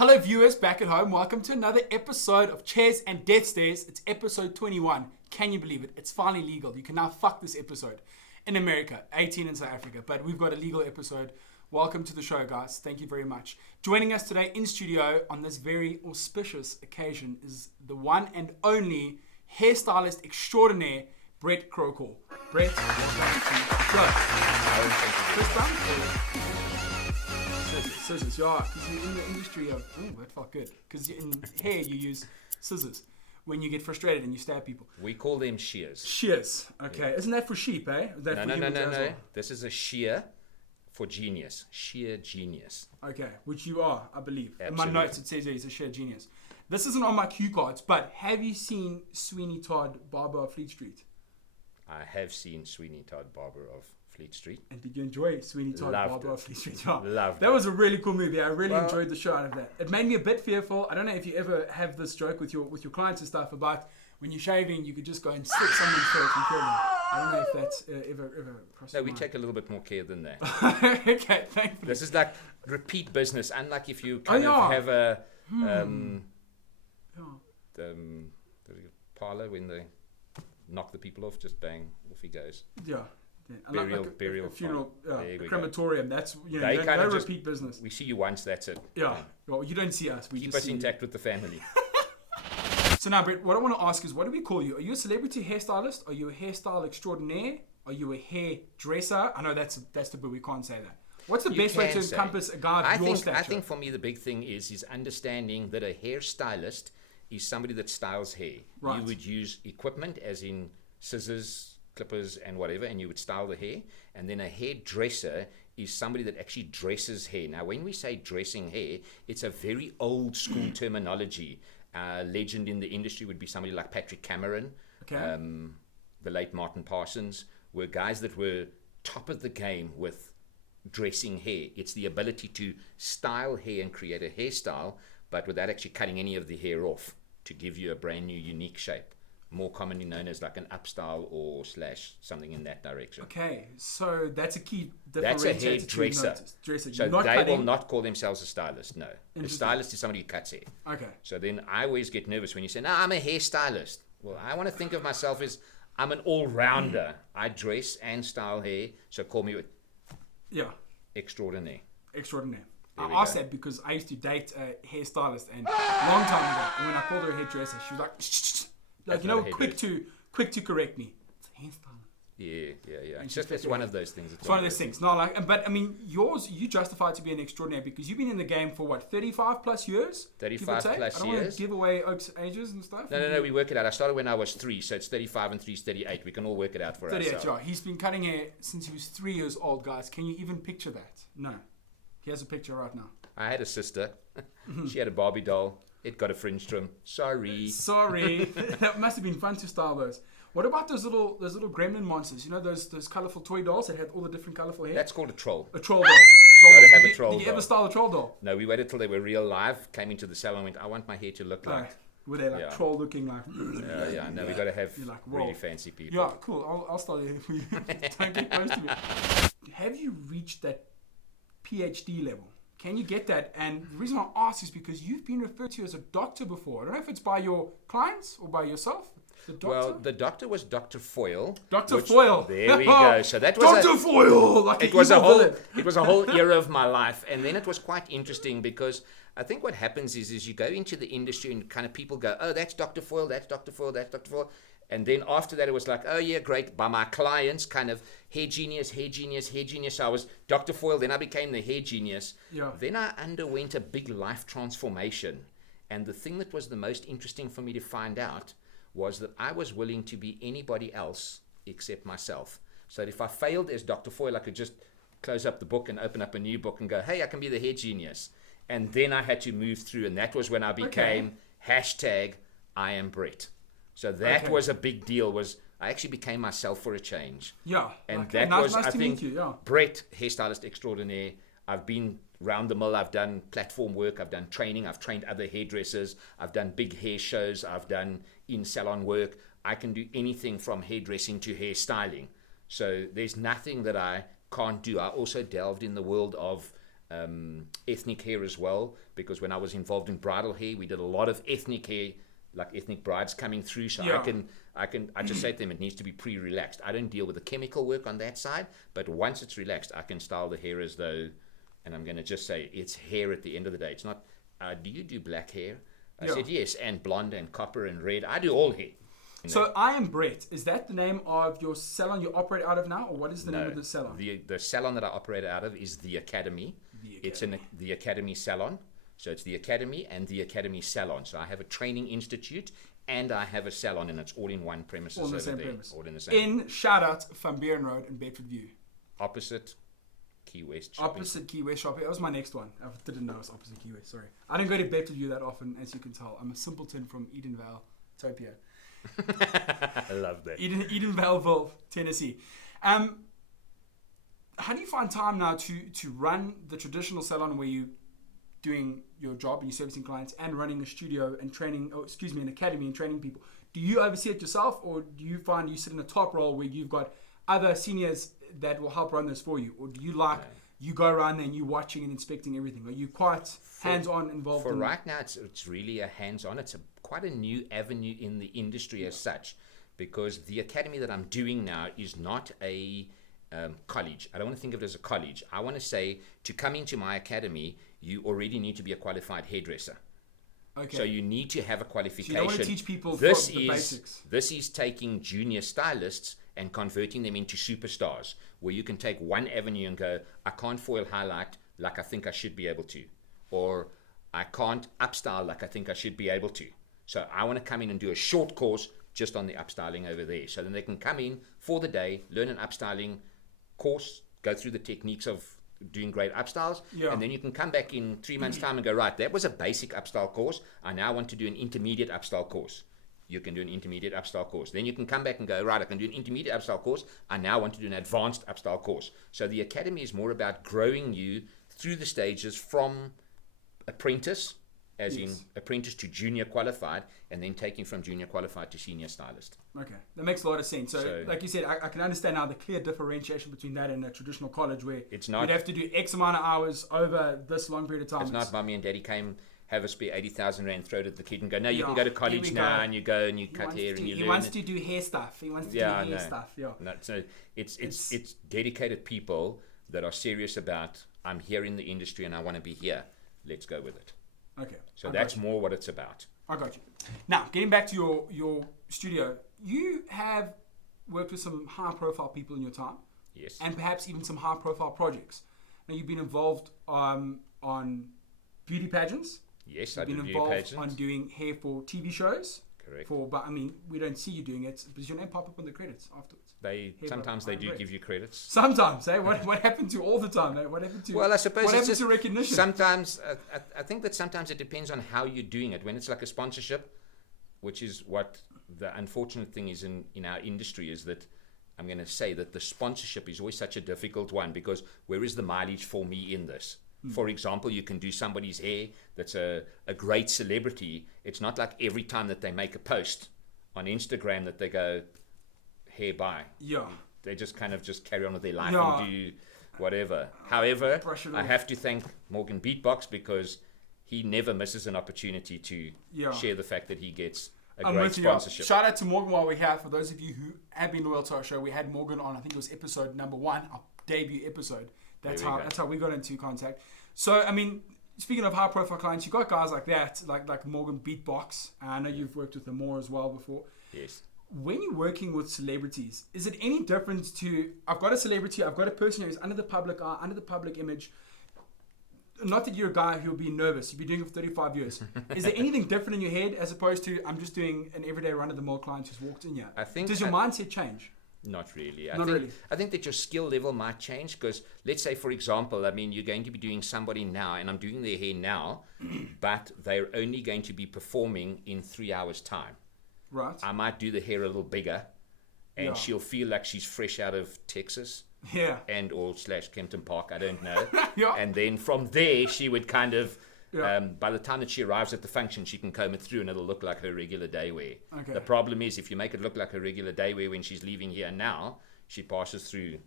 Hello viewers back at home, welcome to another episode of Chairs and Death Stares. It's episode 21. Can you believe it? It's finally legal. You can now fuck this episode. In America, 18 in South Africa, but we've got a legal episode. Welcome to the show, guys. Thank you very much. Joining us today in studio on this very auspicious occasion is the one and only hairstylist extraordinaire, Brett CrawCour. Brett, welcome to the show. First time? Scissors, yeah, because you're in the industry of, that felt good, because in hair you use scissors when you get frustrated and you stab people. We call them shears. Shears, okay. Yeah. Isn't that for sheep, eh? No. This is a shear for genius. Sheer genius. Okay, which you are, I believe. Absolutely. In my notes it says he's a sheer genius. This isn't on my cue cards, but have you seen Sweeney Todd, Barber of Fleet Street? I have seen Sweeney Todd, Barber of Fleet Street. And did you enjoy Sweeney Todd, Barber of Fleet Street? Oh, Loved that it. was a really cool movie. I really enjoyed the show out of that. It made me a bit fearful. I don't know if you ever have this joke with your clients and stuff about when you're shaving, you could just go and slip someone's throat and kill them. I don't know if that's ever crossed your mind. We take a little bit more care than that. Okay, thankfully. This is like repeat business, unlike if you kind of have a the parlor when they knock the people off, just bang, off he goes. Yeah. Burial, a funeral, a crematorium. Go. That's no repeat business. We see you once, that's it. Yeah. Well, you don't see us. We keep just us intact with the family. So now, Brett, what I want to ask is, what do we call you? Are you a celebrity hairstylist? Are you a hairstyle extraordinaire? Are you a hairdresser? I know that's taboo. We can't say that. What's the best way to encompass a guy of your stature? I think for me the big thing is understanding that a hairstylist is somebody that styles hair. Right. You would use equipment, as in scissors, clippers and whatever, and you would style the hair. And then a hairdresser is somebody that actually dresses hair. Now, when we say dressing hair, it's a very old school terminology. Legend in the industry would be somebody like Patrick Cameron, the late Martin Parsons, were guys that were top of the game with dressing hair. It's the ability to style hair and create a hairstyle, but without actually cutting any of the hair off to give you a brand new unique shape. More commonly known as like an upstyle or / something in that direction. Okay, so that's a key differentiator. That's a hairdresser. So they will not call themselves a stylist, no. A stylist is somebody who cuts hair. Okay. So then I always get nervous when you say, no, I'm a hairstylist. Well, I want to think of myself as I'm an all-rounder. I dress and style hair, so call me extraordinaire. Extraordinaire. I asked that because I used to date a hairstylist and a long time ago, and when I called her a hairdresser, she was like, shh. Like, quick to correct me. It's a hairstyle. Yeah. It's one of those things. It's one of those things. No, but I mean, you justify to be an extraordinary because you've been in the game for what, 35 plus years? 35 plus years. I don't want to give away Oak's ages and stuff. No, we work it out. I started when I was 3, so it's 35 and 3 is 38. We can all work it out for 38, ourselves. Yeah. He's been cutting hair since he was 3 years old, guys. Can you even picture that? No. He has a picture right now. I had a sister. She had a Barbie doll. It got a fringe trim. Sorry. That must have been fun to style those. What about those little gremlin monsters? You know those colourful toy dolls that had all the different colourful hair? That's called a troll. A troll doll. Gotta have a troll doll. Did you ever style a troll doll? No, we waited till they were real live, came into the salon and went, I want my hair to look like... Were they like troll looking like... No, we got to have really fancy people. Yeah, cool. I'll style it for you. Don't get close to me. Have you reached that PhD level? Can you get that? And the reason I ask is because you've been referred to as a doctor before. I don't know if it's by your clients or by yourself. The doctor? Well, the doctor was Dr. Foyle. Dr. Foyle. There we go. So that was Dr. Foyle. Like it was a whole era of my life, and then it was quite interesting because I think what happens is you go into the industry and kind of people go, oh, that's Dr. Foyle, that's Dr. Foyle, that's Dr. Foyle. And then after that, it was like, oh, yeah, great. By my clients, kind of hair genius. So I was Dr. Foyle. Then I became the hair genius. Yeah. Then I underwent a big life transformation. And the thing that was the most interesting for me to find out was that I was willing to be anybody else except myself. So that if I failed as Dr. Foyle, I could just close up the book and open up a new book and go, hey, I can be the hair genius. And then I had to move through. And that was when I became #I am Brett. So that was a big deal. I actually became myself for a change. Yeah. And okay. that was, nice I to think, meet you, Brett, hairstylist extraordinaire. I've been round the mill. I've done platform work. I've done training. I've trained other hairdressers. I've done big hair shows. I've done in-salon work. I can do anything from hairdressing to hairstyling. So there's nothing that I can't do. I also delved in the world of ethnic hair as well, because when I was involved in bridal hair, we did a lot of ethnic hair, like ethnic brides coming through. So I just say to them, it needs to be pre-relaxed. I don't deal with the chemical work on that side, but once it's relaxed, I can style the hair as though, and I'm going to just say it's hair at the end of the day. It's not, do you do black hair? I said yes, and blonde and copper and red. I do all hair. So I Am Brett, is that the name of your salon you operate out of now, or what is the name of the salon? The salon that I operate out of is The Academy. It's in the Academy salon. So it's The Academy and The Academy salon. So I have a training institute and I have a salon, and it's all in one premises all in the over same there. Premise. All in the same. In shout out Van Buren Road in Bedford View. Opposite Key West shopping. Opposite Key West shopping. That was my next one. I didn't know it was opposite Key West. Sorry. I don't go to Bedford View that often, as you can tell. I'm a simpleton from Edenvale, Topia. I love that. Edenvaleville, Tennessee. How do you find time now to run the traditional salon where you doing your job and you're servicing clients and running a studio and training, an academy and training people? Do you oversee it yourself, or do you find you sit in a top role where you've got other seniors that will help run this for you? Or do you you go around there and you're watching and inspecting everything? Are you quite hands-on involved? For right now, it's really a hands-on. It's quite a new avenue in the industry as such, because the academy that I'm doing now is not a college. I don't want to think of it as a college. I want to say, to come into my academy, you already need to be a qualified hairdresser. Okay. So you need to have a qualification. So you don't want to teach people the basics. This is taking junior stylists and converting them into superstars, where you can take one avenue and go, I can't foil highlight like I think I should be able to, or I can't upstyle like I think I should be able to. So I want to come in and do a short course just on the upstyling over there. So then they can come in for the day, learn an upstyling course, go through the techniques of doing great upstyles, and then you can come back in 3 months' time and go, right, that was a basic upstyle course. I now want to do an intermediate upstyle course. You can do an intermediate upstyle course. Then you can come back and go, right, I can do an intermediate upstyle course. I now want to do an advanced upstyle course. So the academy is more about growing you through the stages from apprentice, as in apprentice to junior qualified, and then taking from junior qualified to senior stylist. Okay, that makes a lot of sense. So like you said, I can understand now the clear differentiation between that and a traditional college, where it's not, you'd have to do X amount of hours over this long period of time. It's not mommy and daddy came, have a spare 80,000 rand, throw it at the kid and go, no, you can go to college now, and you go and you cut hair and you learn. He wants to do hair stuff. He wants to do hair stuff. Yeah. No, so it's dedicated people that are serious about, I'm here in the industry and I want to be here. Let's go with it. Okay. So that's more what it's about. I got you. Now, getting back to your studio, you have worked with some high-profile people in your time. Yes. And perhaps even some high-profile projects. Now, you've been involved on beauty pageants. Yes, You've been involved on doing hair for TV shows. Correct. But I mean, we don't see you doing it. Does your name pop up on the credits afterwards? Sometimes they do give you credits. Sometimes, eh? What happened to all the time? Eh? What happened to? Well, I suppose what happened to recognition? Sometimes I think that sometimes it depends on how you're doing it. When it's like a sponsorship, which is what the unfortunate thing is in our industry, is that I'm going to say that the sponsorship is always such a difficult one, because where is the mileage for me in this? For example, you can do somebody's hair that's a great celebrity. It's not like every time that they make a post on Instagram that they go, hair by. Yeah. They just kind of just carry on with their life and do whatever. However, I have to thank Morgan Beatbox, because he never misses an opportunity to share the fact that he gets a great sponsorship. Shout out to Morgan while we're here. For those of you who have been loyal to our show, we had Morgan on, I think it was episode number 1, our debut episode. That's how we got into contact. So, I mean, speaking of high-profile clients, you got guys like that, like Morgan Beatbox. I know you've worked with them more as well before. Yes. When you're working with celebrities, is it any different to, I've got a celebrity, I've got a person who's under the public eye, under the public image. Not that you're a guy who'll be nervous. You've been doing it for 35 years. Is there anything different in your head as opposed to, I'm just doing an everyday run-of-the-mill client who's walked in here? Does your mindset change? Not really. I think that your skill level might change, because let's say, for example, I mean, you're going to be doing somebody now, and I'm doing their hair now, but they're only going to be performing in 3 hours' time. Right. I might do the hair a little bigger, and she'll feel like she's fresh out of Texas. Yeah. And or / Kempton Park, I don't know. Yeah. And then from there, she would kind of, by the time that she arrives at the function, she can comb it through and it'll look like her regular day wear. Okay. The problem is, if you make it look like her regular day wear when she's leaving here now, she passes through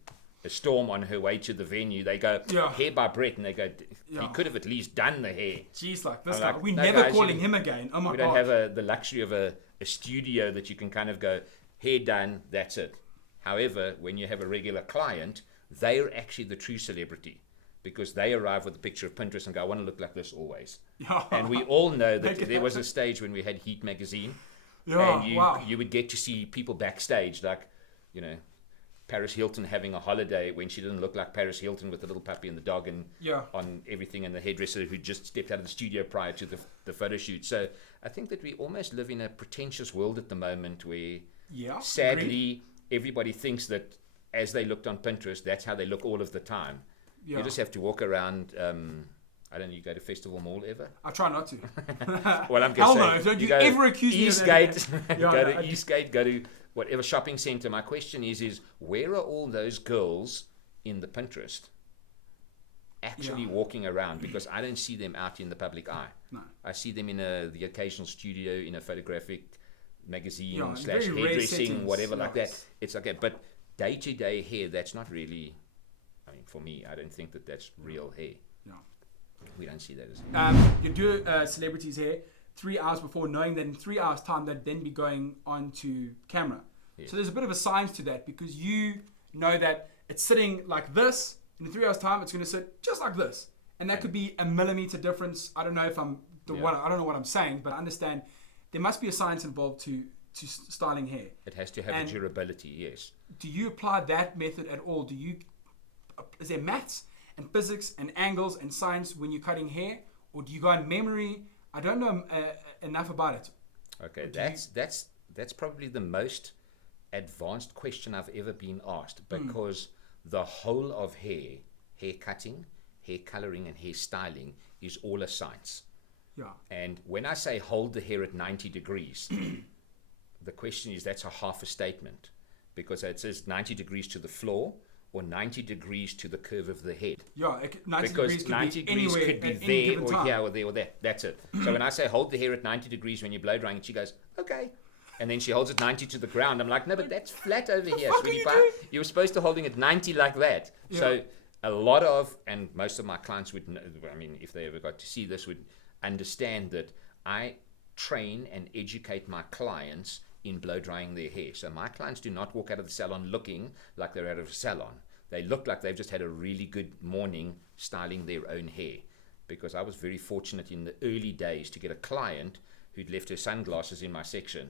a storm on her way to the venue. They go, hair by Brett, and they go, he could have at least done the hair. Jeez, like this guy. We're never calling him again. Oh my God. We don't have the luxury of a studio that you can kind of go, hair done, that's it. However, when you have a regular client, they're actually the true celebrity, because they arrive with a picture of Pinterest and go, I want to look like this always. And we all know that there was a stage when we had Heat magazine, and you would get to see people backstage, like, you know, Paris Hilton having a holiday when she didn't look like Paris Hilton with the little puppy and the dog and on everything, and the hairdresser who just stepped out of the studio prior to the photo shoot. So I think that we almost live in a pretentious world at the moment where sadly everybody thinks that as they looked on Pinterest, that's how they look all of the time. You just have to walk around. I don't know, you go to Festival Mall ever? I try not to. Well, I'm hell no, don't you ever accuse me of that. Go to Eastgate, go to whatever shopping center. My question is where are all those girls in the Pinterest actually walking around? Because I don't see them out in the public eye. No. I see them in the occasional studio, in a photographic magazine / hairdressing, whatever like that. It's okay, but day-to-day hair, that's not really, I mean, for me, I don't think that that's real hair. No. We don't see that as you do celebrities' hair 3 hours before, knowing that in 3 hours' time they'd then be going onto camera. Yes. So there's a bit of a science to that, because you know that it's sitting like this, and in 3 hours' time it's going to sit just like this. And that could be a millimeter difference. I don't know if I'm I don't know what I'm saying, but I understand there must be a science involved to styling hair. It has to have a durability, yes. Do you apply that method at all? Is there maths and physics and angles and science when you're cutting hair, or do you go on memory? I don't know enough about it. Okay, that's probably the most advanced question I've ever been asked, because the whole of hair cutting, hair coloring, and hair styling is all a science. Yeah. And when I say hold the hair at 90 degrees, the question is, that's a half a statement, because it says 90 degrees to the floor or 90 degrees to the curve of the head. Yeah, 90 because degrees 90 degrees could be there or here or there or there. That's it. So when I say hold the hair at 90 degrees when you're blow drying it, she goes, okay. And then she holds it 90 to the ground. I'm like, no, but that's flat over here. You were supposed to holding it 90 like that. Yeah. So a lot of, and most of my clients would know, I mean, if they ever got to see this, would understand that I train and educate my clients in blow drying their hair. So my clients do not walk out of the salon looking like they're out of a salon. They look like they've just had a really good morning styling their own hair. Because I was very fortunate in the early days to get a client who'd left her sunglasses in my section.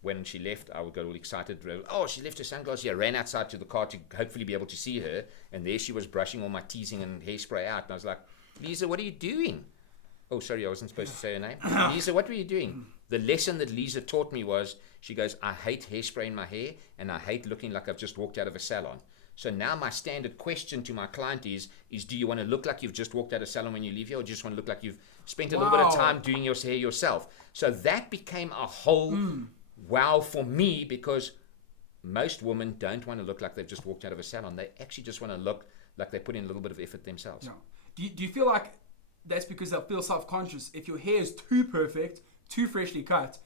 When she left, I would get all excited. Oh, she left her sunglasses here. I ran outside to the car to hopefully be able to see her. And there she was brushing all my teasing and hairspray out. And I was like, Lisa, what are you doing? Oh, sorry, I wasn't supposed to say her name. Lisa, what were you doing? The lesson that Lisa taught me was, she goes, I hate hairspray in my hair, and I hate looking like I've just walked out of a salon. So now my standard question to my client is do you want to look like you've just walked out of a salon when you leave here, or do you just want to look like you've spent a little bit of time doing your hair yourself? So that became a whole wow for me, because most women don't want to look like they've just walked out of a salon. They actually just want to look like they put in a little bit of effort themselves. Yeah. Do you feel like that's because they'll feel self-conscious? If your hair is too perfect, too freshly cut,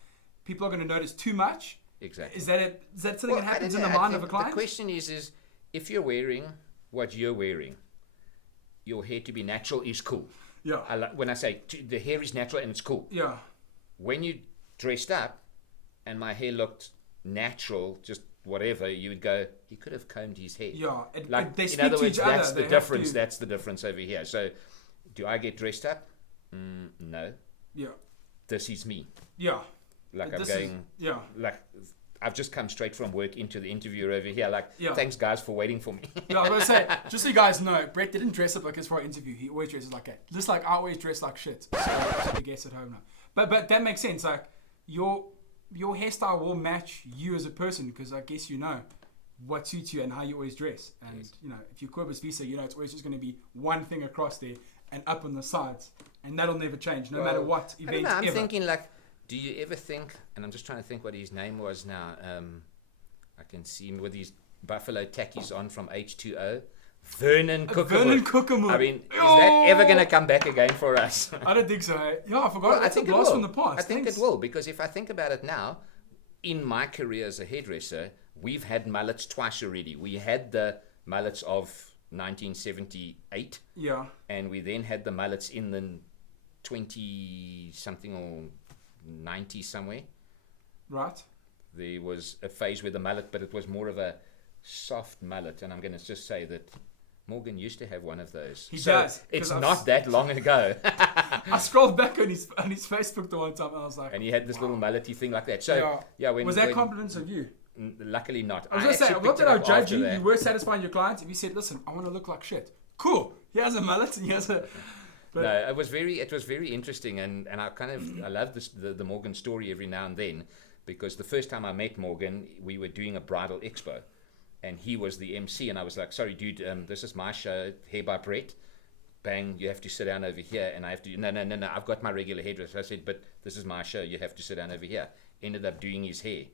people are going to notice too much? Exactly. Is that something that happens in the mind of a client? The question is if you're wearing what you're wearing, your hair to be natural is cool. Yeah. When I say the hair is natural and it's cool. Yeah. When you dressed up and my hair looked natural, just whatever, you would go, he could have combed his hair. Yeah. They speak in other words, that's the difference. That's the difference over here. So do I get dressed up? No. Yeah. This is me. Yeah. Like I'm going. Like I've just come straight from work into the interview over here. Like, thanks guys for waiting for me. I was going to say, just so you guys know, Brett didn't dress up like this for our interview. He always dresses like that. Just like I always dress like shit. So the guests at home now. But that makes sense. Like your hairstyle will match you as a person, because I guess you know what suits you and how you always dress. And you know, if you're Corpus Visa, you know it's always just going to be one thing across there and up on the sides, and that'll never change, no matter what event. I'm thinking, like, do you ever think? And I'm just trying to think what his name was now. I can see him with his buffalo tackies on from H2O. Vernon Kokomo. I mean, is that ever going to come back again for us? I don't think so. Yeah, I forgot. Well, that's a blast from the past. I think it will, because if I think about it now, in my career as a hairdresser, we've had mullets twice already. We had the mullets of 1978. Yeah. And we then had the mullets in the 20 something or 90 somewhere. Right. There was a phase where the mullet, but it was more of a soft mullet. And I'm going to just say that Morgan used to have one of those. He does. It's not that long ago. I scrolled back on his Facebook the one time and I was like, and he had this little mullety thing like that. So yeah, was that compliments of you? Luckily not. I was going to say, not that I judge you. You were satisfying your clients. If you said, listen, I want to look like shit. Cool. He has a mullet and he has a... No, it was very interesting, and I love the Morgan story every now and then, because the first time I met Morgan, we were doing a bridal expo, and he was the MC, and I was like, sorry dude, this is my show, Hair by Brett, bang, you have to sit down over here, and I have to, no, I've got my regular hairdresser. I said, but this is my show, you have to sit down over here. Ended up doing his hair,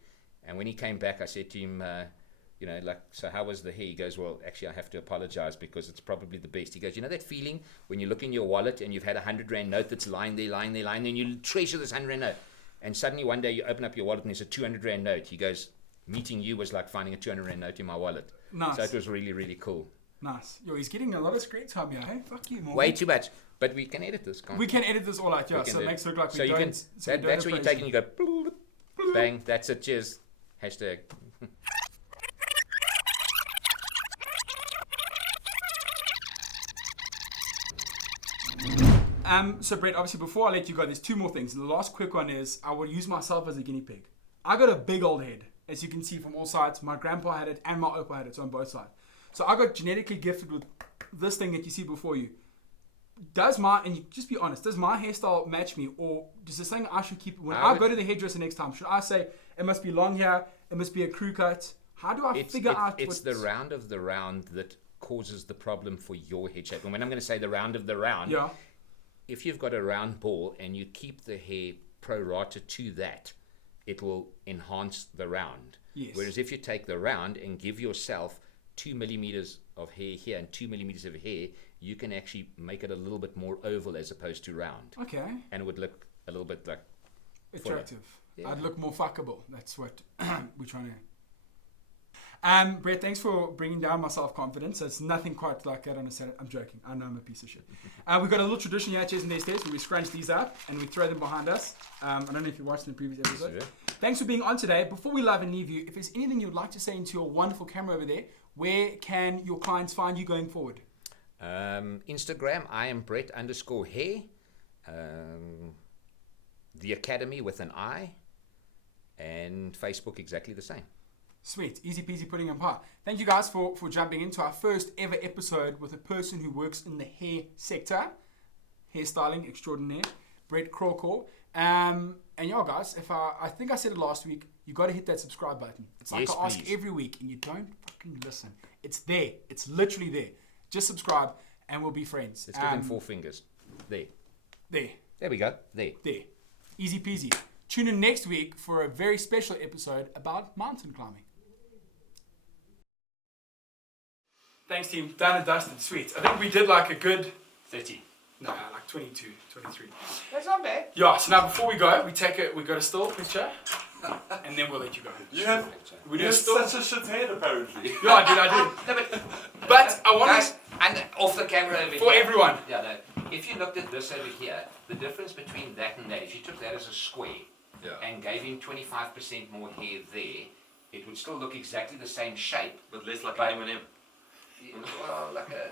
and when he came back, I said to him, so how was the hair? He goes, well, actually, I have to apologize because it's probably the best. He goes, you know that feeling when you look in your wallet and you've had a 100 rand note that's lying there, and you treasure this 100 rand note, and suddenly one day you open up your wallet and there's a 200 rand note. He goes, meeting you was like finding a 200 rand note in my wallet. Nice. So it was really, really cool. Nice. Yo, he's getting a lot of screen time here, hey? Fuck you, Morgan. Way too much. But we can edit this, can't we? We can edit this all out, yeah. So it makes it look like we don't. That's what you take and you go, bang, that's it, cheers. Hashtag. So Brett, obviously before I let you go, there's two more things. And the last quick one is I will use myself as a guinea pig. I got a big old head, as you can see from all sides. My grandpa had it and my opa had it, so on both sides. So I got genetically gifted with this thing that you see before you. And you just be honest, does my hairstyle match me, or is this thing I should keep? When I go to the hairdresser next time, should I say it must be long hair, it must be a crew cut? How do I figure out? It's the round of the round that causes the problem for your head shape. And when I'm going to say the round of the round, yeah. If you've got a round ball and you keep the hair pro-rata to that, it will enhance the round. Yes. Whereas if you take the round and give yourself 2 millimeters of hair here and 2 millimeters of hair, you can actually make it a little bit more oval as opposed to round. Okay. And it would look a little bit like attractive. Yeah. I'd look more fuckable. That's what we're trying to. Brett, thanks for bringing down my self-confidence. It's nothing quite like that on a Saturday. I'm joking. I know I'm a piece of shit. We've got a little tradition here at Chairs and Desks where we scrunch these up and we throw them behind us. I don't know if you watched the previous episode. Yes, thanks for being on today. Before we love and leave you, if there's anything you'd like to say into your wonderful camera over there, where can your clients find you going forward? Instagram, I am Brett_hair. The Academy with an I. And Facebook, exactly the same. Sweet. Easy peasy pudding and pie. Thank you guys for jumping into our first ever episode with a person who works in the hair sector. Hairstyling extraordinaire. Brett CrawCour. And yeah, guys, I think I said it last week, you got to hit that subscribe button. It's like I ask every week and you don't fucking listen. It's there. It's literally there. Just subscribe and we'll be friends. Let's give them 4 fingers. There. There. There we go. There. Easy peasy. Tune in next week for a very special episode about mountain climbing. Thanks, team. Done and dusted. Sweet. I think we did like a good 30. No, like 22, 23. That's not bad. Yeah, so now before we go, we got a still picture, and then we'll let you go. You have such a shit head, apparently. Yeah, I did. But I want guys, and off the camera over for here. everyone. Yeah, no. If you looked at this over here, the difference between that and that, if you took that as a square and gave him 25% more hair there, it would still look exactly the same shape. But less like an M&M. Well, like a